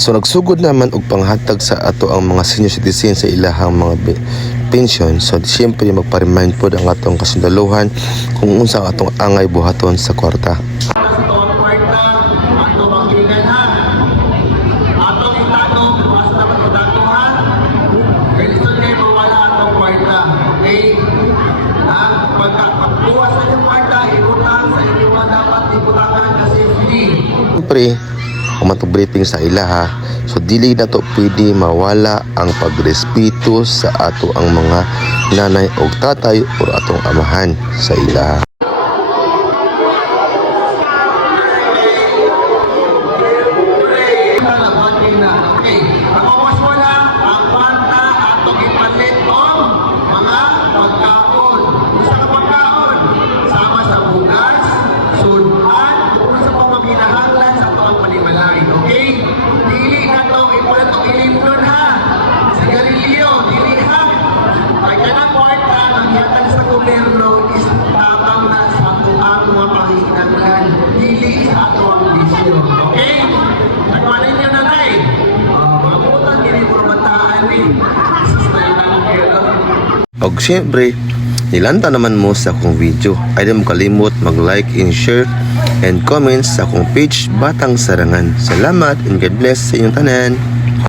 So nagsugod naman og panghatag sa ato ang mga senior citizen sa ilahang mga pension. So siyempre magpa-remind po ang atong kasundaluhan kung unsa ang atong angay buhaton sa kwarta. Siyempre, kung matong-briefing sa ilaha, so dili na to pwede mawala ang pagrespeto sa ato ang mga nanay o tatay o atong amahan sa ilaha. Og syempre, nilanta naman mo sa akong video. Ay di mo kalimot mag-like and share and comment sa akong page Batang Sarangan. Salamat and God bless sa inyong tanan.